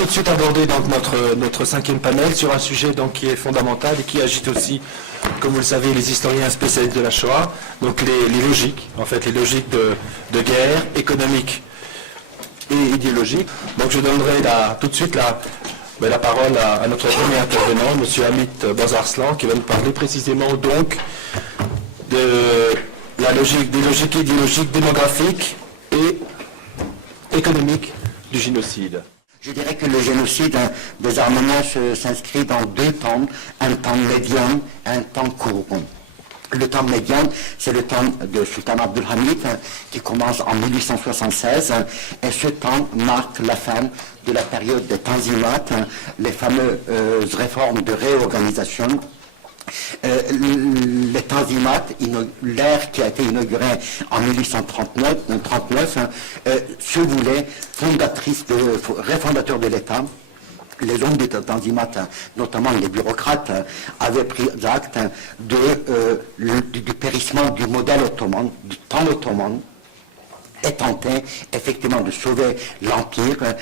tout de suite aborder donc notre cinquième panel sur un sujet donc qui est fondamental et qui agite aussi, comme vous le savez, les historiens spécialistes de la Shoah, donc les logiques, en fait les logiques de guerre économique et idéologique. Donc je donnerai tout de suite la parole à notre premier intervenant, M. Amit Bazarslan, qui va nous parler précisément donc de la logique, des logiques idéologiques, démographiques et économiques du génocide. Je dirais que le génocide des Arméniens s'inscrit dans deux temps, un temps médian et un temps court. Le temps médian, c'est le temps de Sultan Abdulhamid qui commence en 1876 et ce temps marque la fin de la période des Tanzimat, les fameuses réformes de réorganisation. Les Tanzimat, l'ère qui a été inaugurée en 1839, se voulait réfondateur de l'État. Les hommes des Tanzimat, notamment les bureaucrates, avaient pris acte du périssement du modèle ottoman, du temps ottoman, et tentait effectivement de sauver l'Empire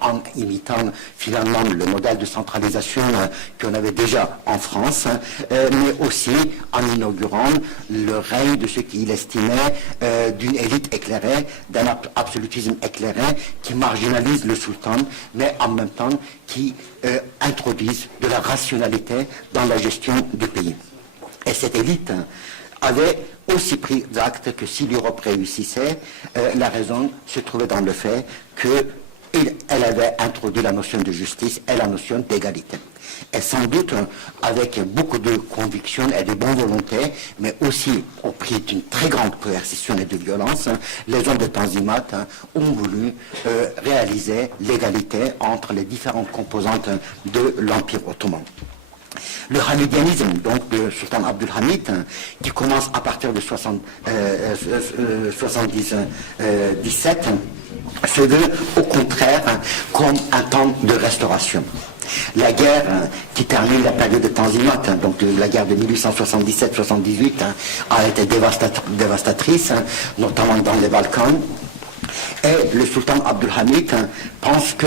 en imitant finalement le modèle de centralisation qu'on avait déjà en France, mais aussi en inaugurant le règne de ce qu'il estimait d'une élite éclairée, d'un absolutisme éclairé qui marginalise le sultan, mais en même temps qui introduise de la rationalité dans la gestion du pays. Et cette élite avait aussi pris acte que si l'Europe réussissait, la raison se trouvait dans le fait qu'elle avait introduit la notion de justice et la notion d'égalité. Et sans doute avec beaucoup de conviction et de bonne volonté, mais aussi au prix d'une très grande coercition et de violence, les hommes de Tanzimat ont voulu réaliser l'égalité entre les différentes composantes de l'Empire ottoman. Le hamidianisme, donc de Sultan Abdulhamid, qui commence à partir de 77, se veut au contraire comme un temps de restauration. La guerre qui termine la période de Tanzimat, donc la guerre de 1877-78, a été dévastatrice, notamment dans les Balkans. Et le sultan Abdulhamid pense que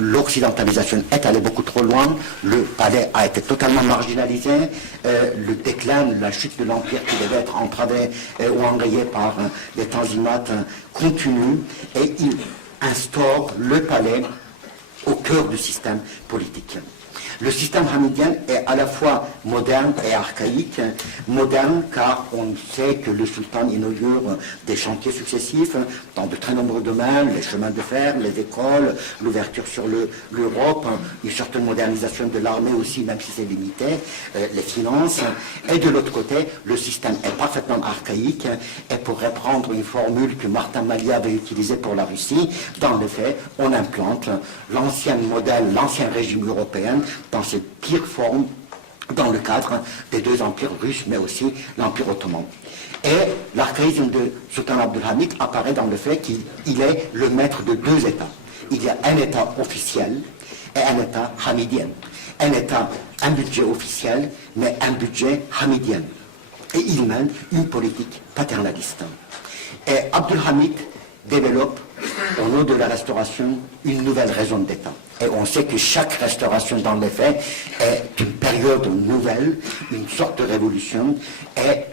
l'occidentalisation est allée beaucoup trop loin, le palais a été totalement marginalisé, le déclin, la chute de l'empire qui devait être entravé ou enrayé par les Tanzimat continue et il instaure le palais au cœur du système politique. Le système hamidien est à la fois moderne et archaïque. Moderne car on sait que le sultan inaugure des chantiers successifs dans de très nombreux domaines, les chemins de fer, les écoles, l'ouverture sur l'Europe, une certaine modernisation de l'armée aussi, même si c'est limité, les finances. Et de l'autre côté, le système est parfaitement archaïque et pour reprendre une formule que Martin Malia avait utilisée pour la Russie, dans le fait, on implante l'ancien modèle, l'ancien régime européen dans ses pires formes dans le cadre des deux empires russes, mais aussi l'Empire ottoman. Et l'archaïsme de Sultan Abdulhamid apparaît dans le fait qu'il est le maître de deux États. Il y a un État officiel et un État hamidien. Un budget officiel, mais un budget hamidien. Et il mène une politique paternaliste. Et Abdulhamid développe, au nom de la restauration, une nouvelle raison d'État. Et on sait que chaque restauration, dans les faits, est une période nouvelle, une sorte de révolution, et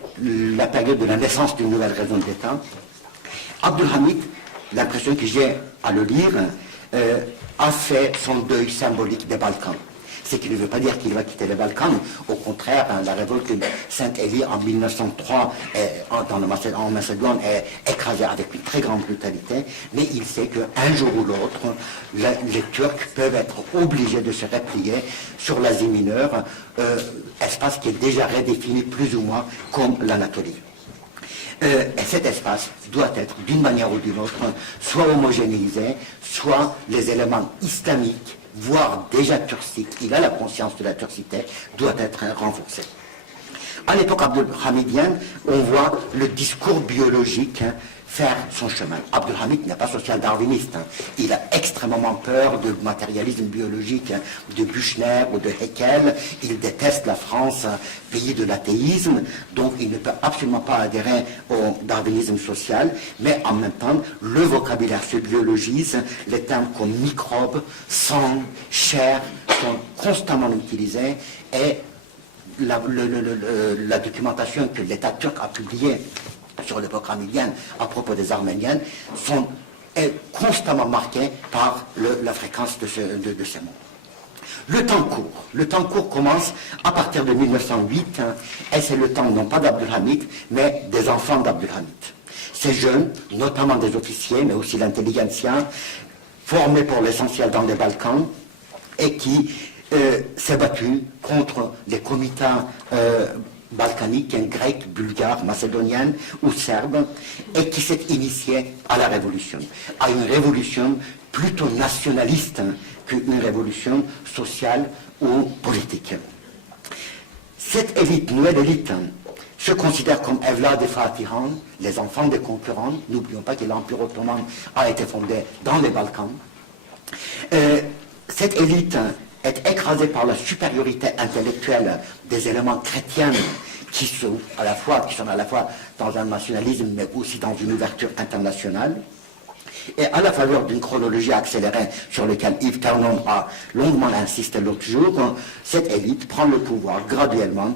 la période de la naissance d'une nouvelle raison d'État. Abdulhamid, l'impression que j'ai à le lire, a fait son deuil symbolique des Balkans. Ce qui ne veut pas dire qu'il va quitter les Balkans. Au contraire, la révolte de Saint-Élie en 1903 en Macédoine est écrasée avec une très grande brutalité, mais il sait qu'un jour ou l'autre, les Turcs peuvent être obligés de se replier sur l'Asie mineure, espace qui est déjà redéfini plus ou moins comme l'Anatolie. Et cet espace doit être, d'une manière ou d'une autre, soit homogénéisé, soit les éléments islamiques, voire déjà turcique, il a la conscience de la turcité, doit être renforcé. À l'époque abdelhamidienne, on voit le discours biologique faire son chemin. Abdelhamid n'est pas social-darwiniste. Il a extrêmement peur du matérialisme biologique de Büchner ou de Haeckel. Il déteste la France, pays de l'athéisme, donc il ne peut absolument pas adhérer au darwinisme social, mais en même temps, le vocabulaire se biologise, les termes comme microbe, sang, chair sont constamment utilisés et la documentation que l'État turc a publiée sur l'époque hamidienne à propos des Arméniennes est constamment marquée par la fréquence de ces mots. Le temps court commence à partir de 1908 et c'est le temps non pas d'Abdelhamid mais des enfants d'Abdelhamid. Ces jeunes, notamment des officiers mais aussi l'intelligentsia, formés pour l'essentiel dans les Balkans et qui s'est battu contre les comitats balkanique, grec, bulgare, macédonienne ou serbe, et qui s'est initié à la révolution, à une révolution plutôt nationaliste qu'une révolution sociale ou politique. Cette élite, nouvelle élite, se considère comme Evlad et Fatihan, les enfants des concurrents. N'oublions pas que l'Empire ottoman a été fondé dans les Balkans. Cette élite est écrasée par la supériorité intellectuelle des éléments chrétiens qui sont à la fois dans un nationalisme mais aussi dans une ouverture internationale. Et à la faveur d'une chronologie accélérée sur laquelle Yves Ternon a longuement insisté l'autre jour, cette élite prend le pouvoir graduellement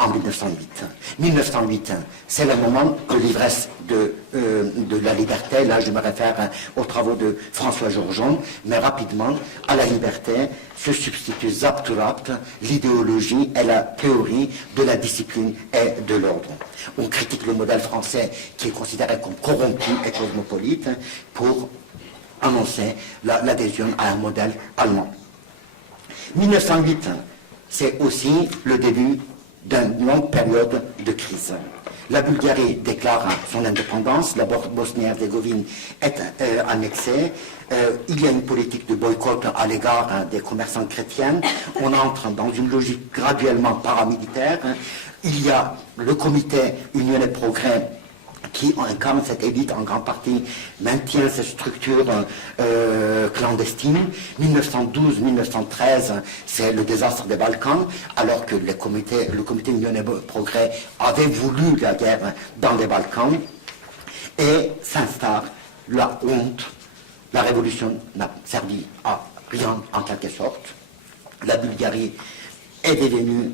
en 1908. 1908, c'est le moment que l'ivresse de la liberté, là je me réfère aux travaux de François Georgeon, mais rapidement, à la liberté se substitue Zapturapt, l'idéologie et la théorie de la discipline et de l'ordre. On critique le modèle français qui est considéré comme corrompu et cosmopolite pour annoncer l'adhésion à un modèle allemand. 1908, c'est aussi le début d'une longue période de crise. La Bulgarie déclare son indépendance, la Bosnie-Herzégovine est annexée, il y a une politique de boycott à l'égard des commerçants chrétiens, on entre dans une logique graduellement paramilitaire, il y a le comité Union et Progrès qui incarne cette élite en grande partie, maintient cette structure clandestine. 1912-1913, c'est le désastre des Balkans, alors que le comité Union et Progrès avait voulu la guerre dans les Balkans, et s'installe la honte. La révolution n'a servi à rien en quelque sorte. La Bulgarie est devenue,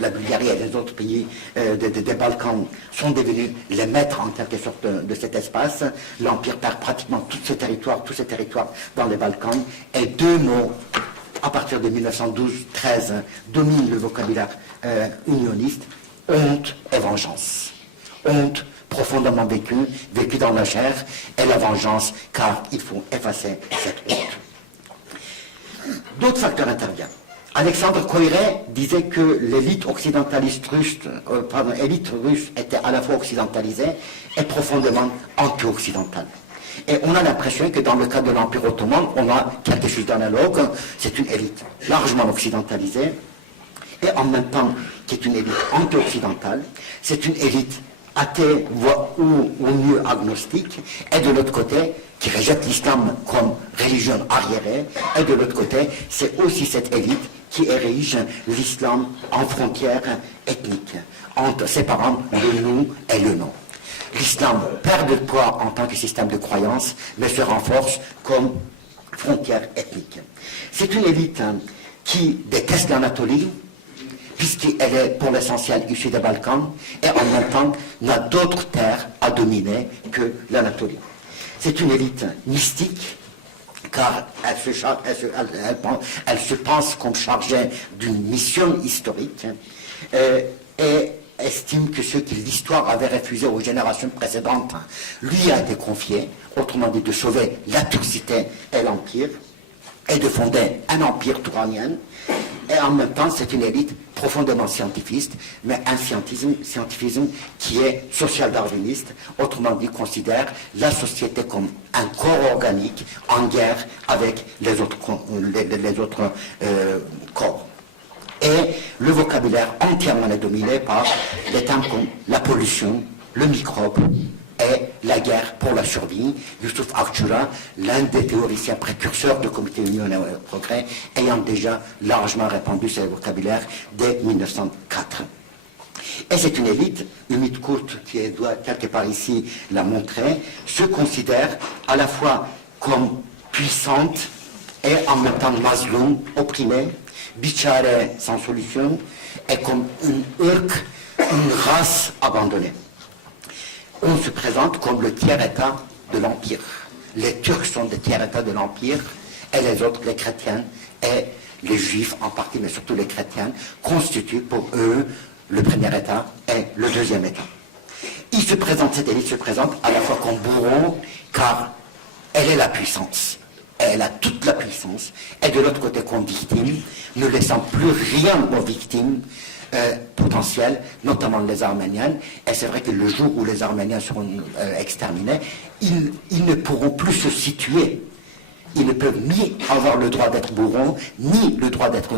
la Bulgarie et les autres pays des Balkans sont devenus les maîtres en quelque sorte de cet espace. L'Empire perd pratiquement tous ces territoires dans les Balkans. Et deux mots, à partir de 1912-13, dominent le vocabulaire unioniste: honte et vengeance. Honte profondément vécue dans la chair, et la vengeance, car il faut effacer cette honte. D'autres facteurs interviennent. Alexandre Koyré disait que l'élite élite russe était à la fois occidentalisée et profondément anti-occidentale. Et on a l'impression que dans le cas de l'Empire ottoman, on a quelque chose d'analogue. C'est une élite largement occidentalisée et en même temps qui est une élite anti-occidentale. C'est une élite athée ou mieux agnostique, et de l'autre côté, qui rejette l'islam comme religion arriérée, et de l'autre côté, c'est aussi cette élite qui érige l'islam en frontière ethnique, en séparant le nous et le non. L'islam perd de poids en tant que système de croyance, mais se renforce comme frontière ethnique. C'est une élite qui déteste l'Anatolie, puisqu'elle est pour l'essentiel issue des Balkans, et en même temps n'a d'autres terres à dominer que l'Anatolie. C'est une élite mystique, car elle se pense comme chargée d'une mission historique, et estime que ce que l'histoire avait refusé aux générations précédentes lui a été confié, autrement dit de sauver la turcité et l'empire, et de fonder un empire touranien. Et en même temps, c'est une élite profondément scientifiste, mais un scientifisme qui est social-darwiniste, autrement dit, considère la société comme un corps organique en guerre avec les autres corps. Et le vocabulaire entièrement est dominé par des termes comme la pollution, le microbe et la guerre pour la survie. Youssouf Akçura, l'un des théoriciens précurseurs du Comité Union et Progrès, ayant déjà largement répandu ce vocabulaire dès 1904. Et c'est une élite, Ümit Kurt, qui doit quelque part ici la montrer, se considère à la fois comme puissante et en même temps mazloum, opprimée, bichare sans solution, et comme une race abandonnée. On se présente comme le tiers-état de l'Empire. Les Turcs sont des tiers-états de l'Empire, et les autres, les chrétiens, et les juifs en partie, mais surtout les chrétiens, constituent pour eux le premier État et le deuxième État. Cette élite se présente à la fois comme bourreau, car elle est la puissance. Elle a toute la puissance. Et de l'autre côté, comme victime, ne laissant plus rien aux victimes potentielles, notamment les Arméniennes. Et c'est vrai que le jour où les Arméniens seront exterminés, ils ne pourront plus se situer. Ils ne peuvent ni avoir le droit d'être bourrons, ni le droit d'être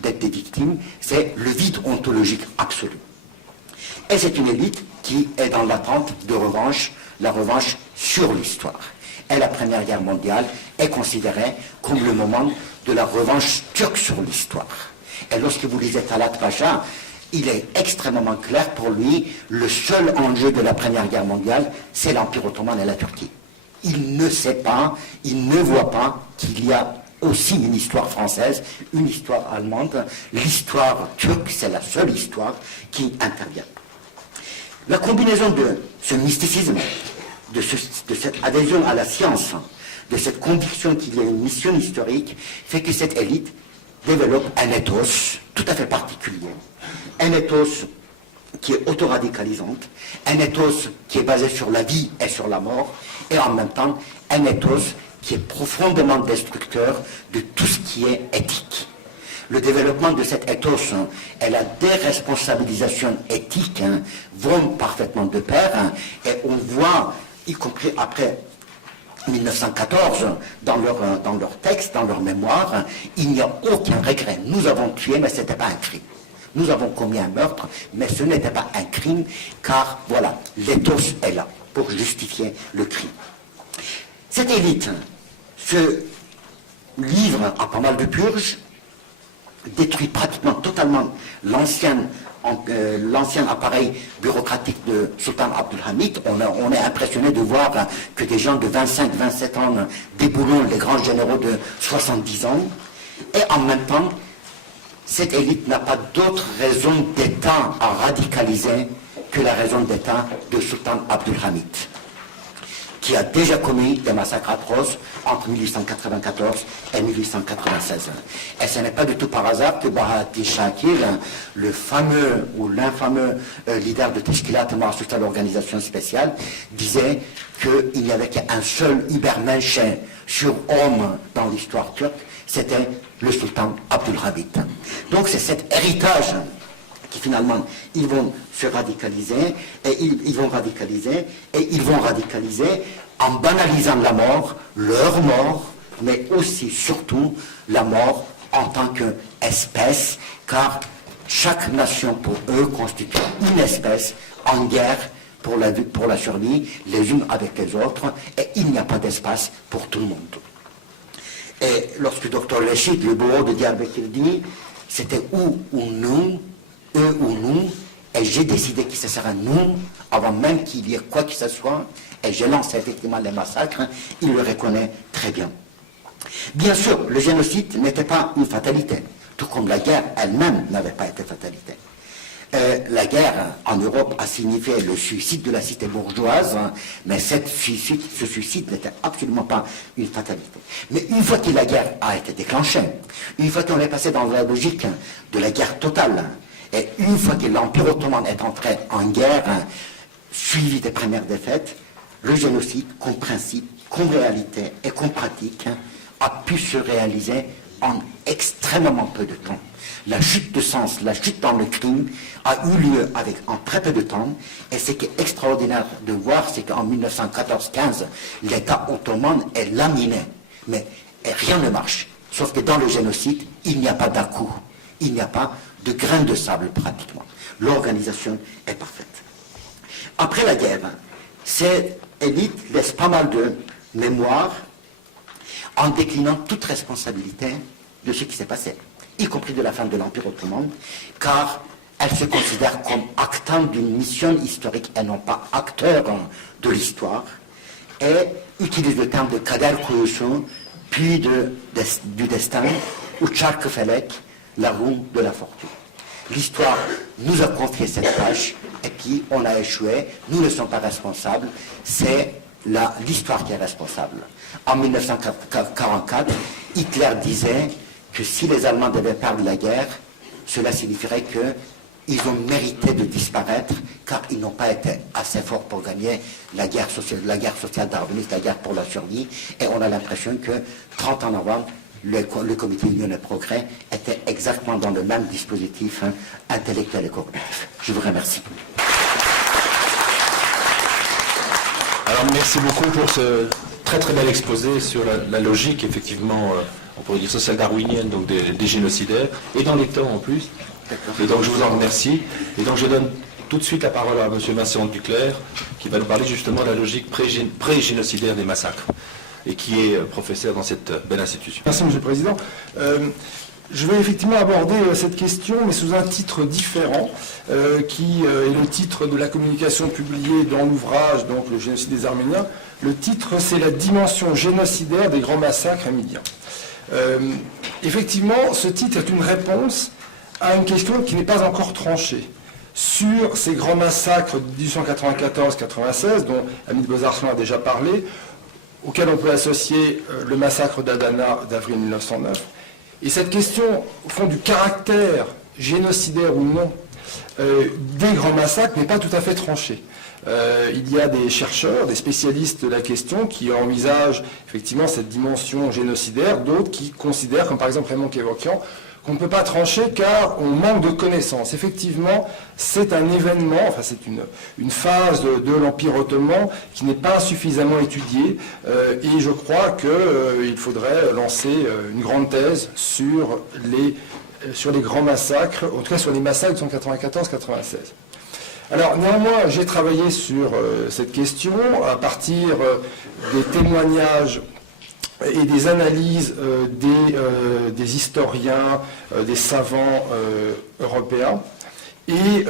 des victimes. C'est le vide ontologique absolu. Et c'est une élite qui est dans l'attente de revanche, la revanche sur l'histoire. Et la Première Guerre mondiale est considérée comme le moment de la revanche turque sur l'histoire. Et lorsque vous lisez Talat Pacha, il est extrêmement clair pour lui, le seul enjeu de la Première Guerre mondiale, c'est l'Empire ottoman et la Turquie. Il ne sait pas, il ne voit pas qu'il y a aussi une histoire française, une histoire allemande. L'histoire turque, c'est la seule histoire qui intervient. La combinaison de ce mysticisme, de cette adhésion à la science, de cette conviction qu'il y a une mission historique, fait que cette élite développe un ethos tout à fait particulier. Un ethos qui est autoradicalisante, un ethos qui est basé sur la vie et sur la mort, et en même temps un ethos qui est profondément destructeur de tout ce qui est éthique. Le développement de cet ethos et la déresponsabilisation éthique vont parfaitement de pair, et on voit, y compris après 1914, dans leur texte, dans leur mémoire, il n'y a aucun regret. Nous avons tué, mais ce n'était pas un crime. Nous avons commis un meurtre, mais ce n'était pas un crime, car voilà, l'éthos est là pour justifier le crime. Cette élite se livre à pas mal de purges, détruit pratiquement totalement l'ancien appareil bureaucratique de Sultan Abdülhamid. On est impressionné de voir que des gens de 25-27 ans déboulonnent les grands généraux de 70 ans. Et en même temps, cette élite n'a pas d'autre raison d'État à radicaliser que la raison d'État de Sultan Abdülhamid, qui a déjà commis des massacres atroces entre 1894 et 1896. Et ce n'est pas du tout par hasard que Bahattin Shakir, le fameux ou l'infameux leader de Teşkilat Mahsus à l'organisation spéciale, disait qu'il n'y avait qu'un seul Übermensch surhomme dans l'histoire turque, c'était le sultan Abdülhamid. Donc c'est cet héritage qui finalement, ils vont se radicaliser, et ils vont radicaliser en banalisant la mort, leur mort, mais aussi, surtout, la mort en tant qu'espèce, car chaque nation, pour eux, constitue une espèce en guerre pour la survie, les unes avec les autres, et il n'y a pas d'espace pour tout le monde. Et lorsque Dr Leschid, le bourreau de Diyarbakir, dit, c'était ou nous, eux ou nous, et j'ai décidé que ce sera nous, avant même qu'il y ait quoi que ce soit, et j'ai lancé effectivement les massacres, il le reconnaît très bien. Bien sûr, le génocide n'était pas une fatalité, tout comme la guerre elle-même n'avait pas été fatalité. La guerre en Europe a signifié le suicide de la cité bourgeoise, mais ce suicide n'était absolument pas une fatalité. Mais une fois que la guerre a été déclenchée, une fois qu'on est passé dans la logique de la guerre totale, et une fois que l'Empire ottoman est entré en guerre, suivi des premières défaites, le génocide, comme principe, comme réalité et comme pratique, a pu se réaliser en extrêmement peu de temps. La chute de sens, la chute dans le crime a eu lieu en très peu de temps, et ce qui est extraordinaire de voir, c'est qu'en 1914-15, l'État ottoman est laminé, mais rien ne marche. Sauf que dans le génocide, il n'y a pas d'un coup. il n'y a pas de grain de sable pratiquement. L'organisation est parfaite. Après la guerre, ces élites laissent pas mal de mémoire en déclinant toute responsabilité de ce qui s'est passé, y compris de la fin de l'Empire ottoman, car elles se considèrent comme acteurs d'une mission historique et non pas acteurs de l'histoire, et utilisent le terme de kader kuyusu, puis du destin, ou Tcharkfelek, la roue de la fortune. L'histoire nous a confié cette tâche, et puis on a échoué, nous ne sommes pas responsables, c'est l'histoire qui est responsable. En 1944, Hitler disait que si les Allemands devaient perdre la guerre, cela signifierait qu'ils ont mérité de disparaître, car ils n'ont pas été assez forts pour gagner la guerre sociale darwiniste, la guerre pour la survie, et on a l'impression que 30 ans avant, le comité Union et Progrès était exactement dans le même dispositif intellectuel et cognitif. Je vous remercie. Alors merci beaucoup pour ce très très bel exposé sur la logique, effectivement, on pourrait dire sociale darwinienne, donc des génocidaires, et dans les temps en plus. Et donc je vous en remercie. Et donc je donne tout de suite la parole à M. Vincent Duclerc, qui va nous parler justement de la logique pré-génocidaire des massacres, et qui est professeur dans cette belle institution. Merci, M. le Président. Je vais effectivement aborder cette question, mais sous un titre différent, qui est le titre de la communication publiée dans l'ouvrage, donc le génocide des Arméniens. Le titre, c'est la dimension génocidaire des grands massacres émiliens. Effectivement, ce titre est une réponse à une question qui n'est pas encore tranchée. Sur ces grands massacres de 1894-96, dont Hamid Bozarsan a déjà parlé, auquel on peut associer le massacre d'Adana d'avril 1909. Et cette question, au fond, du caractère génocidaire ou non des grands massacres n'est pas tout à fait tranchée. Il y a des chercheurs, des spécialistes de la question qui envisagent effectivement cette dimension génocidaire, d'autres qui considèrent, comme par exemple Raymond Kevorkian, qu'on ne peut pas trancher car on manque de connaissances. Effectivement, c'est un événement, enfin c'est une phase de l'Empire ottoman qui n'est pas suffisamment étudiée et je crois qu'il faudrait lancer une grande thèse sur les grands massacres, en tout cas sur les massacres de 1994-96. Alors néanmoins, j'ai travaillé sur cette question à partir des témoignages et des analyses des historiens, des savants européens. Et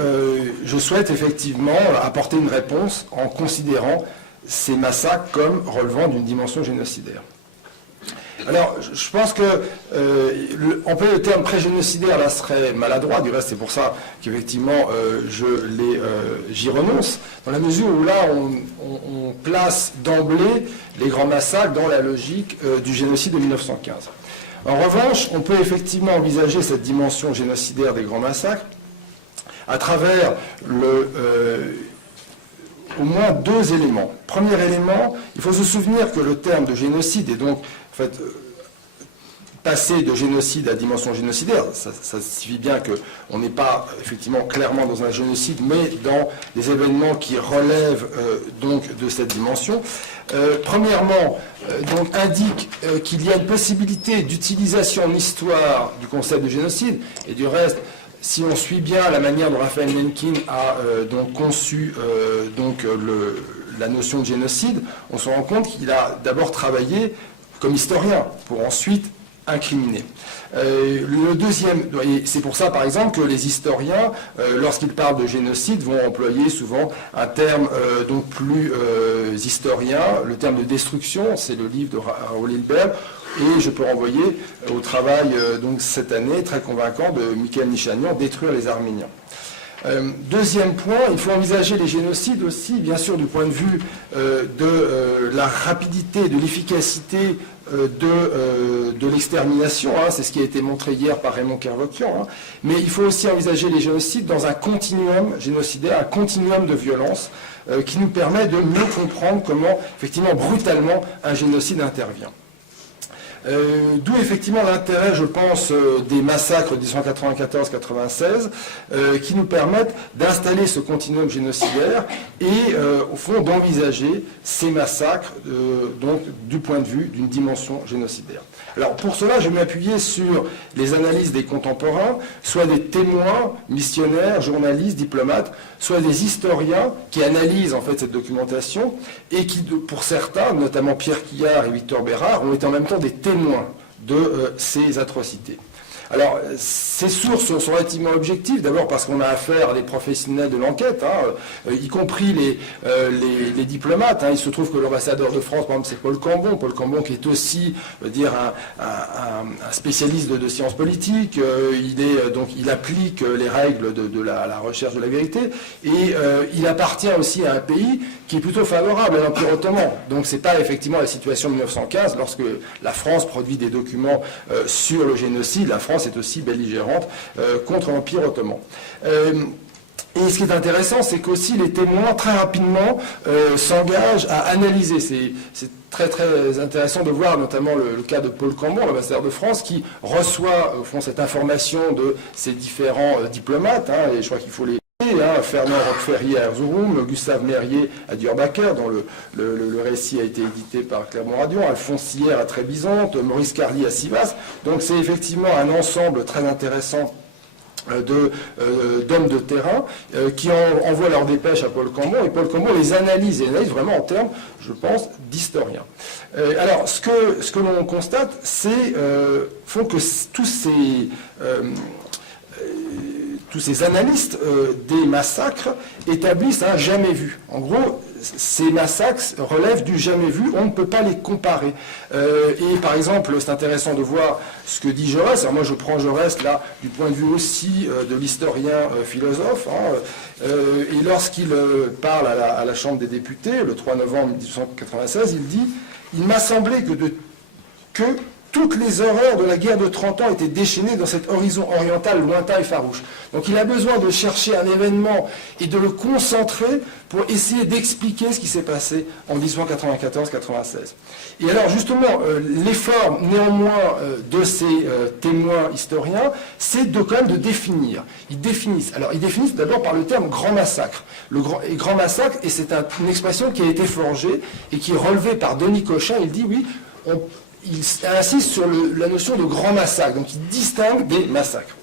je souhaite effectivement apporter une réponse en considérant ces massacres comme relevant d'une dimension génocidaire. Alors, je pense que employer le terme pré-génocidaire là serait maladroit. Du reste, c'est pour ça qu'effectivement j'y renonce, dans la mesure où là on place d'emblée les grands massacres dans la logique du génocide de 1915. En revanche, on peut effectivement envisager cette dimension génocidaire des grands massacres à travers au moins deux éléments. Premier élément, il faut se souvenir que le terme de génocide est donc en fait, passer de génocide à dimension génocidaire, ça signifie bien qu'on n'est pas effectivement clairement dans un génocide, mais dans des événements qui relèvent donc de cette dimension. Premièrement, donc indique qu'il y a une possibilité d'utilisation en histoire du concept de génocide, et du reste, si on suit bien la manière dont Raphaël Menkin a donc conçu la notion de génocide, on se rend compte qu'il a d'abord travaillé comme historien, pour ensuite incriminer. Le deuxième, c'est pour ça par exemple que les historiens, lorsqu'ils parlent de génocide, vont employer souvent un terme donc plus historien, le terme de destruction, c'est le livre de Raoul Hilbert, et je peux renvoyer au travail donc cette année très convaincant de Michael Nichanian, Détruire les Arméniens. Deuxième point, il faut envisager les génocides aussi, bien sûr, du point de vue de la rapidité, de l'efficacité de l'extermination, c'est ce qui a été montré hier par Raymond Kevorkian, mais il faut aussi envisager les génocides dans un continuum génocidaire, un continuum de violence qui nous permet de mieux comprendre comment, effectivement, brutalement, un génocide intervient. D'où effectivement l'intérêt, je pense, des massacres de 1894-96 qui nous permettent d'installer ce continuum génocidaire et au fond d'envisager ces massacres donc du point de vue d'une dimension génocidaire. Alors pour cela, je vais m'appuyer sur les analyses des contemporains, soit des témoins, missionnaires, journalistes, diplomates, soit des historiens qui analysent en fait cette documentation et qui, pour certains, notamment Pierre Quillard et Victor Bérard, ont été en même temps des témoins de ces atrocités. Alors, ces sources sont relativement objectives, d'abord parce qu'on a affaire à des professionnels de l'enquête, y compris les diplomates. Il se trouve que l'ambassadeur de France, par exemple, c'est Paul Cambon qui est aussi, un spécialiste de sciences politiques. Il applique les règles de la recherche de la vérité, et il appartient aussi à un pays qui est plutôt favorable à l'Empire ottoman. Donc, c'est pas effectivement la situation de 1915, lorsque la France produit des documents sur le génocide. La France est aussi belligérante contre l'Empire ottoman. Et ce qui est intéressant, c'est qu'aussi les témoins, très rapidement, s'engagent à analyser. C'est très très intéressant de voir notamment le cas de Paul Cambon, l'ambassadeur de France, qui reçoit au fond cette information de ces différents diplomates, et je crois qu'il faut les Fernand Roqueferrier à Erzurum, Gustave Mérier à Diyarbakir, dont le récit a été édité par Clermont-Radion, Alphonse Sillère à Trébizonde, Maurice Carly à Sivas. Donc c'est effectivement un ensemble très intéressant d'hommes de terrain qui envoient leurs dépêches à Paul Cambon, et Paul Cambon les analyse vraiment en termes, je pense, d'historiens. Alors, ce que l'on constate, c'est que tous ces analystes des massacres établissent un jamais vu. En gros, ces massacres relèvent du jamais vu, on ne peut pas les comparer. Et par exemple, c'est intéressant de voir ce que dit Jaurès. Alors moi, je prends Jaurès là du point de vue aussi de l'historien philosophe. Et lorsqu'il parle à la Chambre des députés, le 3 novembre 1896, il dit « Il m'a semblé que toutes les horreurs de la guerre de 30 ans étaient déchaînées dans cet horizon oriental lointain et farouche. » Donc il a besoin de chercher un événement et de le concentrer pour essayer d'expliquer ce qui s'est passé en 1894-96. Et alors justement, l'effort néanmoins de ces témoins historiens, c'est quand même de définir. Ils définissent d'abord par le terme grand massacre. Grand massacre, et c'est une expression qui a été forgée et qui est relevée par Denis Cochin. Il dit oui, il insiste sur la notion de grand massacre, donc il distingue des massacres.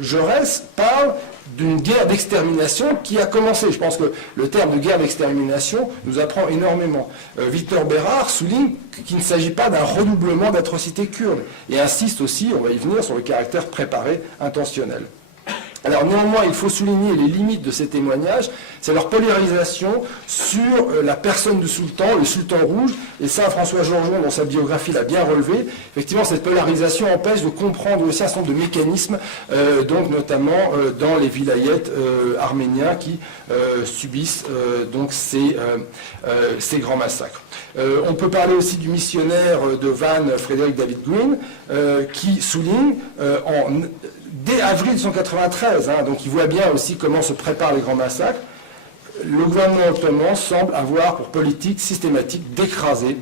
Jaurès parle d'une guerre d'extermination qui a commencé. Je pense que le terme de guerre d'extermination nous apprend énormément. Victor Bérard souligne qu'il ne s'agit pas d'un redoublement d'atrocités kurdes, et insiste aussi, on va y venir, sur le caractère préparé, intentionnel. Alors néanmoins, il faut souligner les limites de ces témoignages, c'est leur polarisation sur la personne du sultan, le sultan rouge, et ça, François Georgeon, dans sa biographie, l'a bien relevé. Effectivement, cette polarisation empêche de comprendre aussi un certain nombre de mécanismes, donc notamment dans les vilayets arméniens qui subissent donc ces grands massacres. On peut parler aussi du missionnaire de Vannes, Frédéric David Green, qui souligne dès avril 1993, donc il voit bien aussi comment se préparent les grands massacres, le gouvernement ottoman semble avoir pour politique systématique d'écraser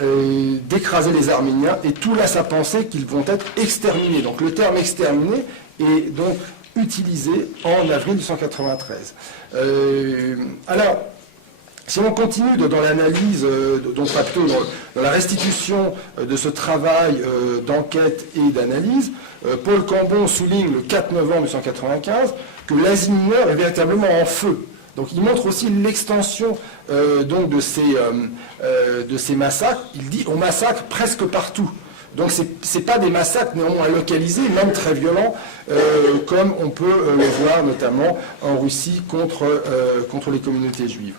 les Arméniens, et tout laisse à penser qu'ils vont être exterminés. Donc le terme exterminé est donc utilisé en avril 1993. Alors, si on continue dans l'analyse, donc plutôt dans la restitution de ce travail d'enquête et d'analyse, Paul Cambon souligne le 4 novembre 1995 que l'Asie mineure est véritablement en feu. Donc il montre aussi l'extension donc de ces massacres. Il dit on massacre presque partout. Donc c'est pas des massacres néanmoins localisés, même très violents, comme on peut le voir notamment en Russie contre les communautés juives.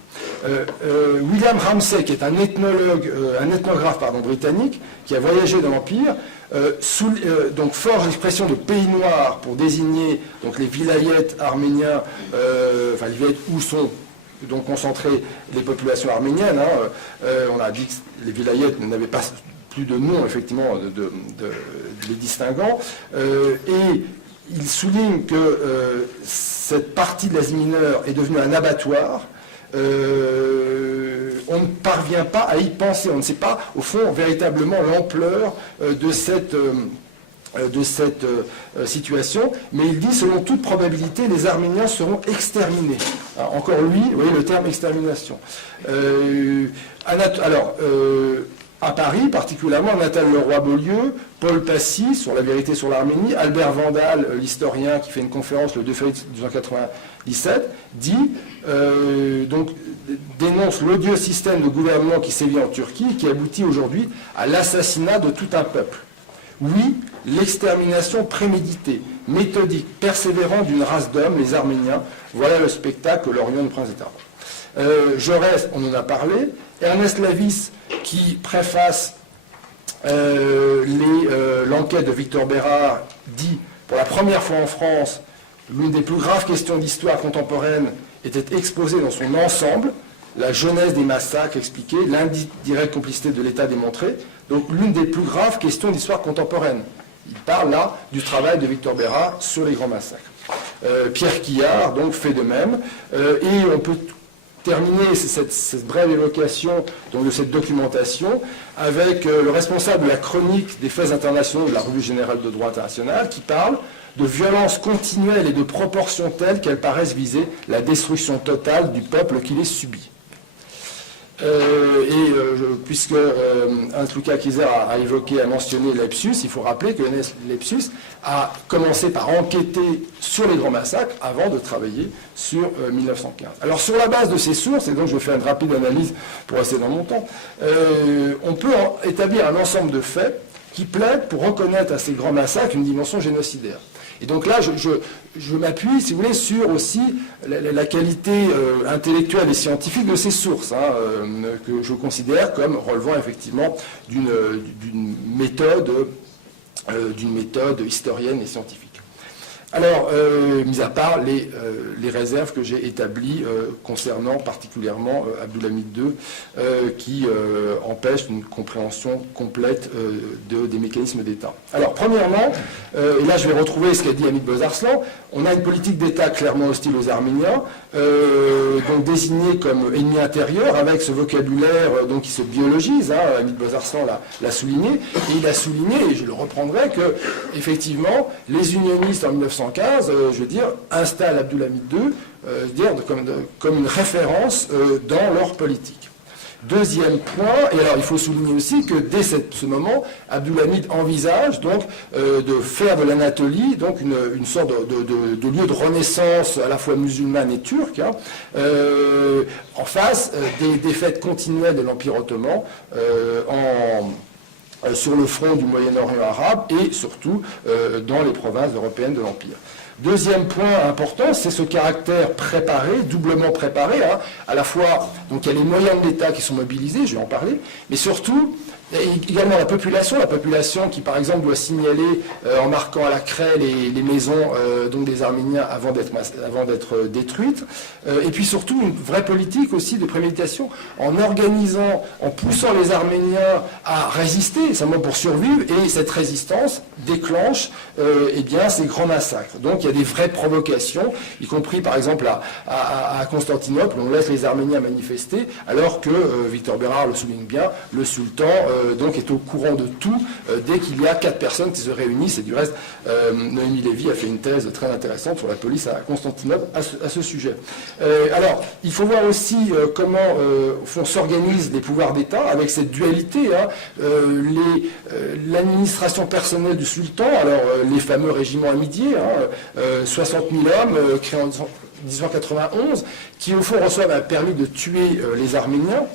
William Ramsay, qui est un ethnographe britannique, qui a voyagé dans l'Empire, donc forge l'expression de pays noirs pour désigner donc les vilayets arméniens, les vilayets où sont donc concentrées les populations arméniennes. On a dit que les vilayets n'avaient pas plus de nom, effectivement, les distinguant. Et il souligne que cette partie de l'Asie mineure est devenue un abattoir, on ne parvient pas à y penser. On ne sait pas, au fond, véritablement l'ampleur de cette situation, mais il dit, selon toute probabilité, les Arméniens seront exterminés. Alors, encore lui, vous voyez le terme extermination. À Paris, particulièrement, Nathalie Leroy-Beaulieu, Paul Passy, sur la vérité sur l'Arménie, Albert Vandal, l'historien qui fait une conférence le 2 février 1997, dénonce l'odieux système de gouvernement qui sévit en Turquie et qui aboutit aujourd'hui à l'assassinat de tout un peuple. Oui, l'extermination préméditée, méthodique, persévérante d'une race d'hommes, les Arméniens, voilà le spectacle que leur union de prince d'État. Jaurès, on en a parlé. Ernest Lavis, qui préface l'enquête de Victor Bérard, dit, pour la première fois en France, l'une des plus graves questions d'histoire contemporaine était exposée dans son ensemble, la genèse des massacres expliquée, l'indirecte complicité de l'État démontrée, donc l'une des plus graves questions d'histoire contemporaine. Il parle là du travail de Victor Bérard sur les grands massacres. Pierre Quillard, donc, fait de même, et on peut terminer cette brève évocation donc, de cette documentation avec le responsable de la chronique des faits internationaux de la Revue générale de droit international qui parle de violences continuelles et de proportions telles qu'elles paraissent viser la destruction totale du peuple qui les subit. Puisque Hans Luca Kieser a évoqué, a mentionné Lepsius, il faut rappeler que Lepsius a commencé par enquêter sur les grands massacres avant de travailler sur 1915. Alors sur la base de ces sources, et donc je vais faire une rapide analyse pour rester dans mon temps, on peut établir un ensemble de faits qui plaident pour reconnaître à ces grands massacres une dimension génocidaire. Et donc là, je m'appuie, si vous voulez, sur aussi la qualité intellectuelle et scientifique de ces sources, que je considère comme relevant effectivement d'une méthode historienne et scientifique. Alors, mis à part les réserves que j'ai établies concernant particulièrement Abdulhamid II, qui empêchent une compréhension complète des mécanismes d'État. Alors, premièrement, et là je vais retrouver ce qu'a dit Hamid Bozarslan, on a une politique d'État clairement hostile aux Arméniens, donc désignée comme ennemi intérieur, avec ce vocabulaire donc, qui se biologise, Hamid Bozarslan l'a souligné, et il a souligné, et je le reprendrai, que effectivement, les unionistes en 1915, je veux dire, installent Abdulhamid II comme une référence dans leur politique. Deuxième point, et alors il faut souligner aussi que dès ce moment, Abdulhamid envisage donc de faire de l'Anatolie donc une sorte de lieu de renaissance à la fois musulmane et turque, en face des défaites continuelles de l'Empire ottoman sur le front du Moyen-Orient arabe et surtout dans les provinces européennes de l'Empire. Deuxième point important, c'est ce caractère préparé, doublement préparé, à la fois, donc il y a les moyens de l'État qui sont mobilisés, je vais en parler, mais surtout, également la population qui par exemple doit signaler en marquant à la craie les maisons donc des Arméniens avant d'être détruites, et puis surtout une vraie politique aussi de préméditation en organisant, en poussant les Arméniens à résister, simplement pour survivre, et cette résistance déclenche ces grands massacres. Donc il y a des vraies provocations, y compris par exemple à Constantinople, on laisse les Arméniens manifester, alors que Victor Bérard le souligne bien, le sultan donc est au courant de tout dès qu'il y a 4 personnes qui se réunissent. Et du reste, Noémie Lévy a fait une thèse très intéressante sur la police à Constantinople à ce sujet. Alors, il faut voir aussi comment s'organisent les pouvoirs d'État avec cette dualité. L'administration personnelle du sultan, alors les fameux régiments hamidiers, 60 000 hommes créés en 1891, qui au fond reçoivent un permis de tuer les Arméniens.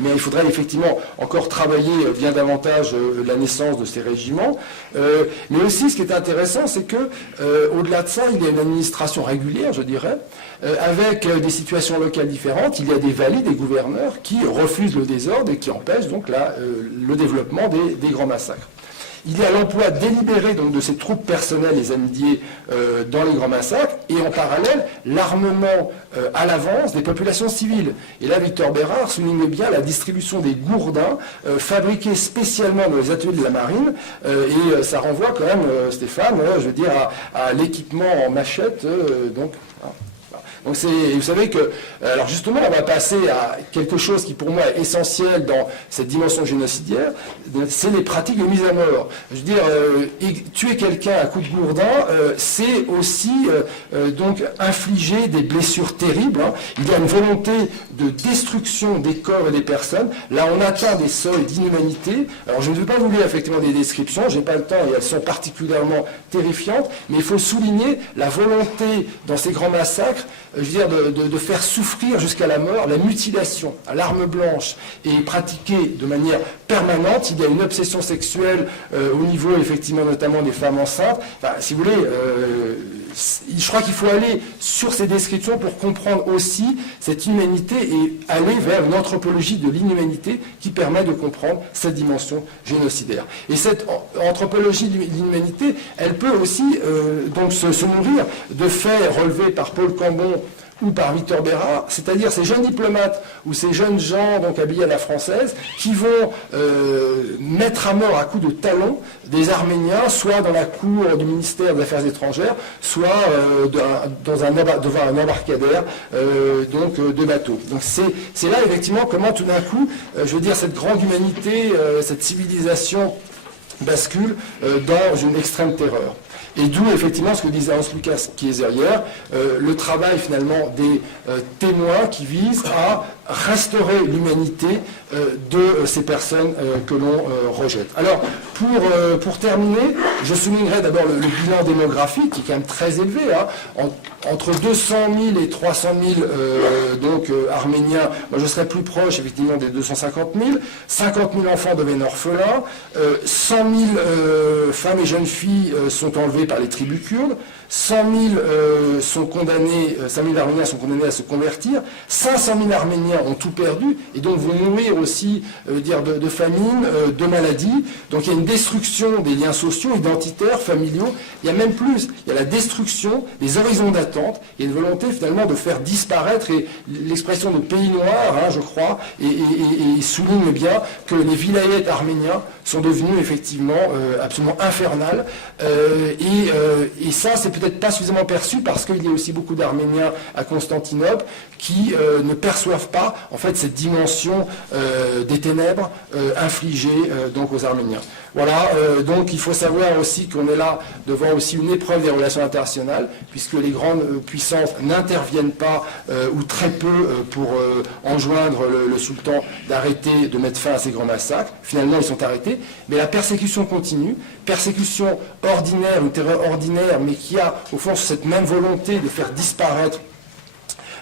Mais il faudrait effectivement encore travailler bien davantage la naissance de ces régiments. Mais aussi, ce qui est intéressant, c'est que au-delà de ça, il y a une administration régulière, je dirais, avec des situations locales différentes. Il y a des valets, des gouverneurs qui refusent le désordre et qui empêchent donc le développement des grands massacres. Il y a l'emploi délibéré donc, de ces troupes personnelles, les amnidiers, dans les grands massacres, et en parallèle, l'armement à l'avance des populations civiles. Et là, Victor Bérard souligne bien la distribution des gourdins fabriqués spécialement dans les ateliers de la marine, et ça renvoie quand même, Stéphane, je veux dire, à l'équipement en machette. Donc vous savez que, alors justement, on va passer à quelque chose qui pour moi est essentiel dans cette dimension génocidaire, c'est les pratiques de mise à mort. Je veux dire, tuer quelqu'un à coups de gourdin, c'est aussi donc infliger des blessures terribles. Hein. Il y a une volonté de destruction des corps et des personnes. Là, on atteint des seuils d'inhumanité. Alors, je ne vais pas vous lire effectivement des descriptions, j'ai pas le temps, et elles sont particulièrement terrifiantes, mais il faut souligner la volonté dans ces grands massacres, je veux dire, de faire souffrir jusqu'à la mort, la mutilation à l'arme blanche est pratiquée de manière permanente. Il y a une obsession sexuelle au niveau, effectivement, notamment des femmes enceintes. Enfin, si vous voulez, je crois qu'il faut aller sur ces descriptions pour comprendre aussi cette humanité et aller vers une anthropologie de l'inhumanité qui permet de comprendre cette dimension génocidaire. Et cette anthropologie de l'inhumanité, elle peut aussi donc se nourrir de faits relevés par Paul Cambon ou par Victor Bérard, c'est-à-dire ces jeunes diplomates ou ces jeunes gens donc habillés à la française qui vont mettre à mort à coups de talons des Arméniens, soit dans la cour du ministère des Affaires étrangères, soit devant un embarcadère de bateaux. Donc c'est là effectivement comment tout d'un coup, je veux dire, cette grande humanité, cette civilisation bascule dans une extrême terreur. Et d'où effectivement ce que disait Hans-Lucas Kieser hier, le travail finalement des témoins qui visent à restaurer l'humanité de ces personnes que l'on rejette. Alors, pour terminer, je soulignerai d'abord le bilan démographique qui est quand même très élevé. Hein. Entre 200 000 et 300 000 Arméniens, moi je serais plus proche effectivement des 250 000. 50 000 enfants deviennent orphelins. 100 000 femmes et jeunes filles sont enlevées par les tribus kurdes. 100 000 sont condamnés, 5 000 Arméniens sont condamnés à se convertir. 500 000 Arméniens ont tout perdu et donc vont mourir aussi de famine, de maladies. Donc il y a une destruction des liens sociaux, identitaires, familiaux. Il y a même plus, il y a la destruction des horizons d'attente. Il y a une volonté finalement de faire disparaître, et l'expression de pays noirs, hein, je crois, et souligne bien que les vilayets arméniens sont devenus effectivement absolument infernales. Et ça, c'est peut-être pas suffisamment perçu parce qu'il y a aussi beaucoup d'Arméniens à Constantinople qui ne perçoivent pas en fait cette dimension des ténèbres infligées donc aux Arméniens. Voilà, donc il faut savoir aussi qu'on est là devant aussi une épreuve des relations internationales, puisque les grandes puissances n'interviennent pas ou très peu pour enjoindre le sultan d'arrêter, de mettre fin à ces grands massacres. Finalement, ils sont arrêtés, mais la persécution continue, persécution ordinaire, une terreur ordinaire, mais qui a au fond cette même volonté de faire disparaître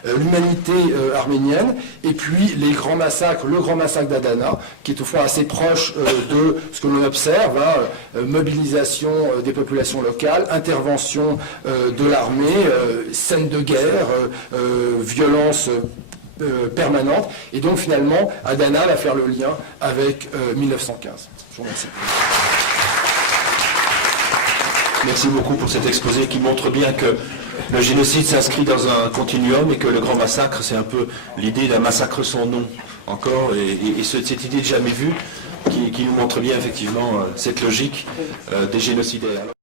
l'humanité arménienne, et puis les grands massacres, le grand massacre d'Adana, qui est au fond assez proche de ce que l'on observe, hein, mobilisation des populations locales, intervention de l'armée, scène de guerre, violence permanente, et donc finalement Adana va faire le lien avec 1915. Je vous remercie. Merci beaucoup pour cet exposé qui montre bien que le génocide s'inscrit dans un continuum et que le grand massacre, c'est un peu l'idée d'un massacre sans nom encore, et cette idée de jamais vue qui nous montre bien effectivement cette logique des génocidaires.